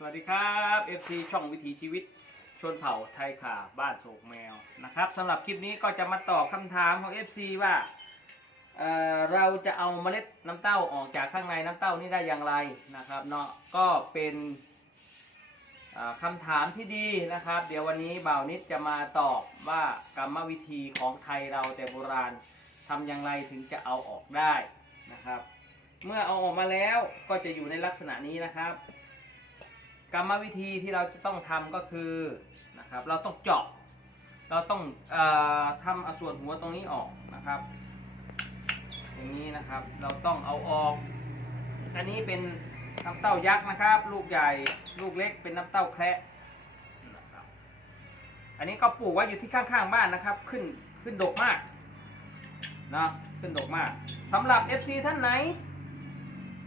สวัสดีครับ FC ช่องวิถีชีวิตชนเผ่าไทยขาบ้านโศกแมวนะครับสำหรับคลิปนี้ก็จะมาตอบคำถามของ FC ว่าเเราจะเอาเมล็ดน้ำเต้าออกจากข้างในน้ำเต้านี่ได้อย่างไรนะครับเนาะก็เป็นคำถามที่ดีนะครับ เดี๋ยววันนี้บ่าวนิดจะมาตอบว่ากรรมวิธีของไทยเราแต่โบราณทำอย่างไรถึงจะเอาออกได้นะครับ เมื่อเอาออกมาแล้วก็จะอยู่ในลักษณะนี้นะครับ กรรมวิธีที่เราจะต้องทำก็คือนะครับเราต้องเจาะ เราต้องอทำเอาส่วนหัวตรงนี้ออกนะครับ อย่างนี้นะครับเราต้องเอาออก อันนี้เป็นน้ำเต้ายักษ์นะครับ ลูกใหญ่ลูกเล็กเป็นน้ำเต้าแคระนะครับอันนี้ก็ปลูกไว้อยู่ที่ข้างๆบ้านนะครับ ขึ้นขึ้นดกมากนะขึ้นดกมากสำหรับ FC ท่านไหน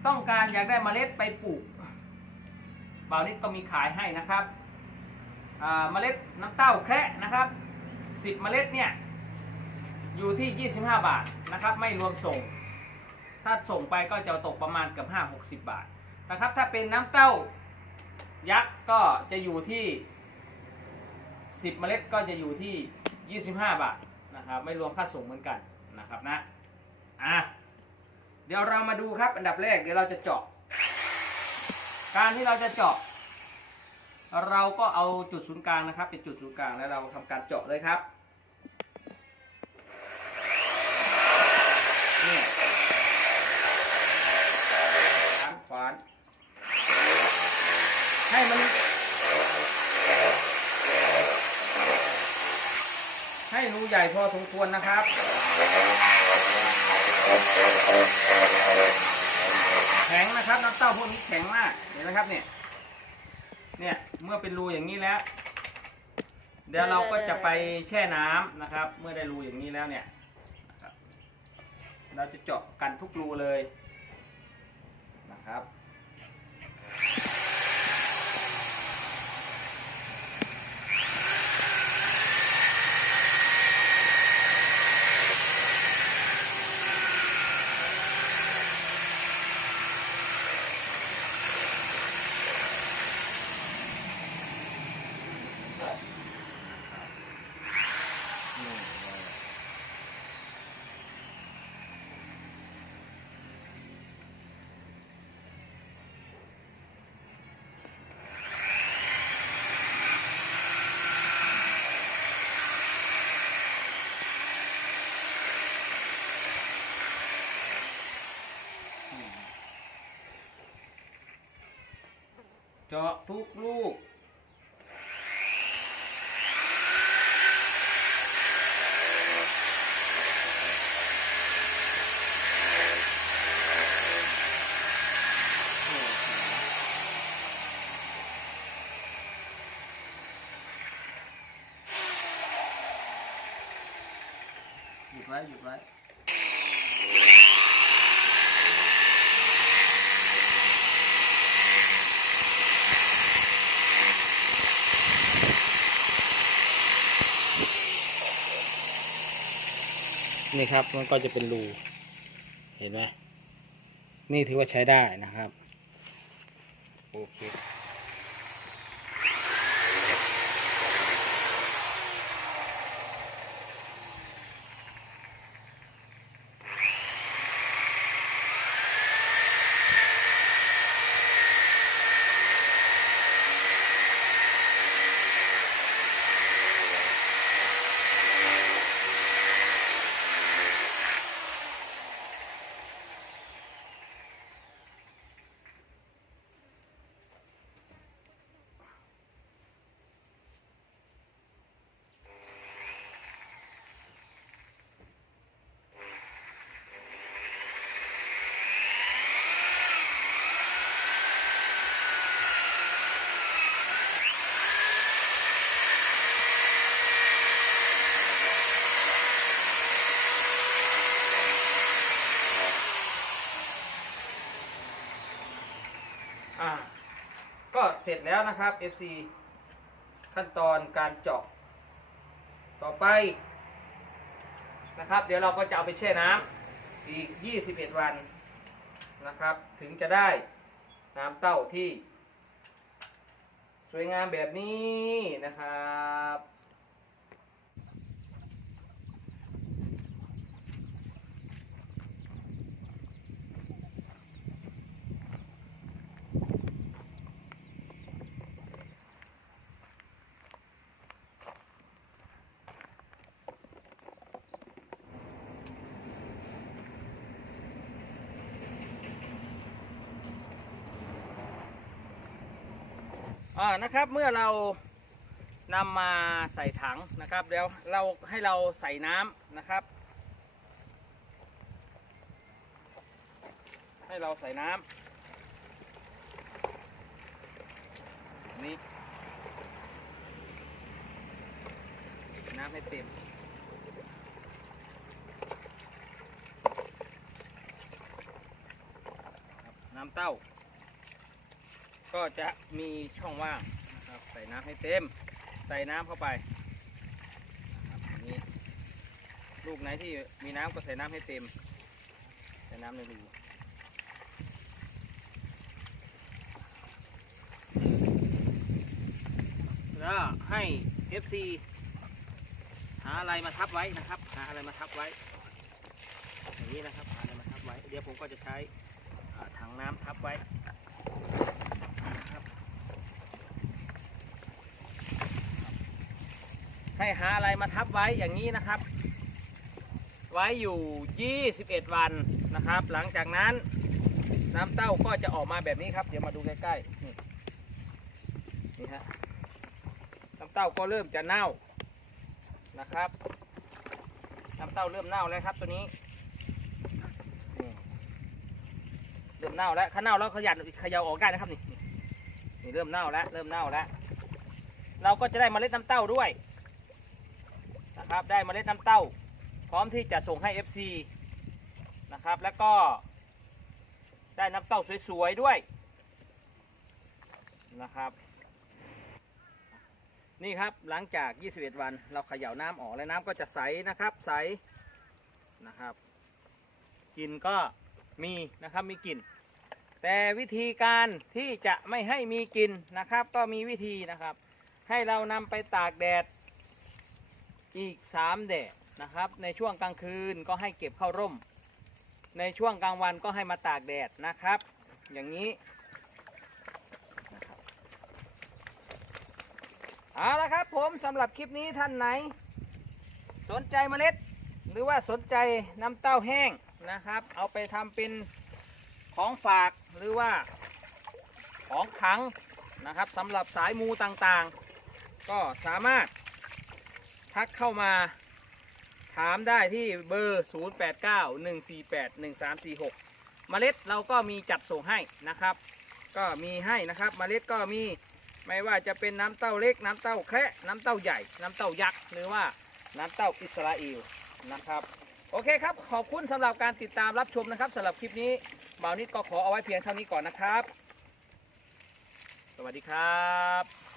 ต้องการอยากได้เมล็ดไปปลูก บ่าวนิดก็มีขายให้นะครับเมล็ดน้ำเต้าแคะนะครับ 10 เมล็ดเนี่ยอยู่ที่ 25 บาทนะครับไม่รวมส่ง ถ้าส่งไปก็จะตกประมาณเกือบ5 60 บาทนะครับถ้าเป็นน้ำเต้ายักษ์ก็จะอยู่ที่ 10 เมล็ดก็จะอยู่ที่ 25 บาทนะครับไม่รวมค่าส่งเหมือนกันนะครับนะอะเดี๋ยวเรามาดูครับอันดับแรกเดี๋ยวเราจะเจาะ การที่เราจะเจาะ เราก็เอาจุดศูนย์กลางนะครับ เป็นจุดศูนย์กลางแล้วเราทำการเจาะเลยครับนี่ขวานขวานให้มัน ให้รูใหญ่พอสมควรนะครับ ข็งนะครับน้ำเต้าพวกนี้แข็งมากเห็นไหมครับเนี่ยเนี่ยเมื่อเป็นรูอย่างนี้แล้ว เดี๋ยวเราก็จะไปแช่น้ำนะครับ เมื่อได้รูอย่างนี้แล้วเนี่ยเราจะเจาะกันทุกรูเลยนะครับ เจาะทุกลูกหยุดไว้หยุดไว้ นี่ครับมันก็จะเป็นรูเห็นไหมนี่ถือว่าใช้ได้นะครับ โอเค อ่าก็ เสร็จแล้วนะครับ FC ขั้นตอนการเจาะ ต่อไปนะครับ เดี๋ยวเราก็จะเอาไปแช่น้ำอีก 21 วันนะครับ ถึงจะได้น้ำเต้าที่ สวยงามแบบนี้นะครับ อ่านะครับเมื่อเรานำมาใส่ถังนะครับแล้วเราให้เราใส่น้ำนะครับ ให้เราใส่น้ำนี่น้ำให้เต็มน้ำเต้า ก็จะมีช่องว่างนะครับใส่น้ำให้เต็ม ใส่น้ำเข้าไปนะครับนี้ลูกไหนที่มีน้ำก็ใส่น้ำให้เต็ม ใส่น้ำในรูแล้วให้ FC หาอะไรมาทับไว้นะครับ หาอะไรมาทับไว้ อย่างนี้นะครับ หาอะไรมาทับไว้ เดี๋ยวผมก็จะใช้ถังน้ำทับไว้ ให้หาอะไรมาทับไว้อย่างนี้นะครับ ไว้อยู่ 21 วันนะครับ หลังจากนั้นน้ำเต้าก็จะออกมาแบบนี้ครับ เดี๋ยวมาดูใกล้ๆนี่นี่ฮะน้ำเต้าก็เริ่มจะเน่านะครับ น้ำเต้าเริ่มเน่าแล้วครับตัวนี้เริ่มเน่าแล้วข้าเน่าแล้วขยันขยาออกได้นะครับนี่ นี่เริ่มเน่าแล้วเริ่มเน่าแล้วเราก็จะได้เมล็ดน้ำเต้าด้วยนะครับได้เมล็ดน้ำเต้า พร้อมที่จะส่งให้ FC นะครับแล้วก็ได้น้ำเต้าสวยๆด้วยนะครับ นี่ครับหลังจาก 21 วันเราเขย่าน้ำออกแล้วน้ำก็จะใสนะครับใสนะครับกลิ่นก็มีนะครับมีกลิ่น แต่วิธีการที่จะไม่ให้มีกลิ่นนะครับ ก็มีวิธีนะครับ ให้เรานำไปตากแดดอีก 3 แดดนะครับ ในช่วงกลางคืนก็ให้เก็บเข้าร่ม ในช่วงกลางวันก็ให้มาตากแดดนะครับ อย่างนี้เอาละครับผมสำหรับคลิปนี้ท่านไหน สนใจเมล็ด หรือว่าสนใจน้ำเต้าแห้งนะครับ เอาไปทำเป็นของฝาก หรือว่าของขังนะครับสำหรับสายมูต่างๆ ก็สามารถทักเข้ามาถามได้ที่เบอร์ 0891481346 เมล็ดเราก็มีจัดส่งให้นะครับ ก็มีให้นะครับเมล็ดก็มีไม่ว่าจะเป็นน้ำเต้าเล็ก น้ำเต้าแคระน้ำเต้าใหญ่ น้ำเต้ายักษ์ หรือว่าน้ำเต้าอิสราเอลนะครับ โอเคครับ ขอบคุณสำหรับการติดตามรับชมนะครับสำหรับคลิปนี้ บ่าวนิดก็ขอเอาไว้เพียงเท่านี้ก่อนนะครับ สวัสดีครับ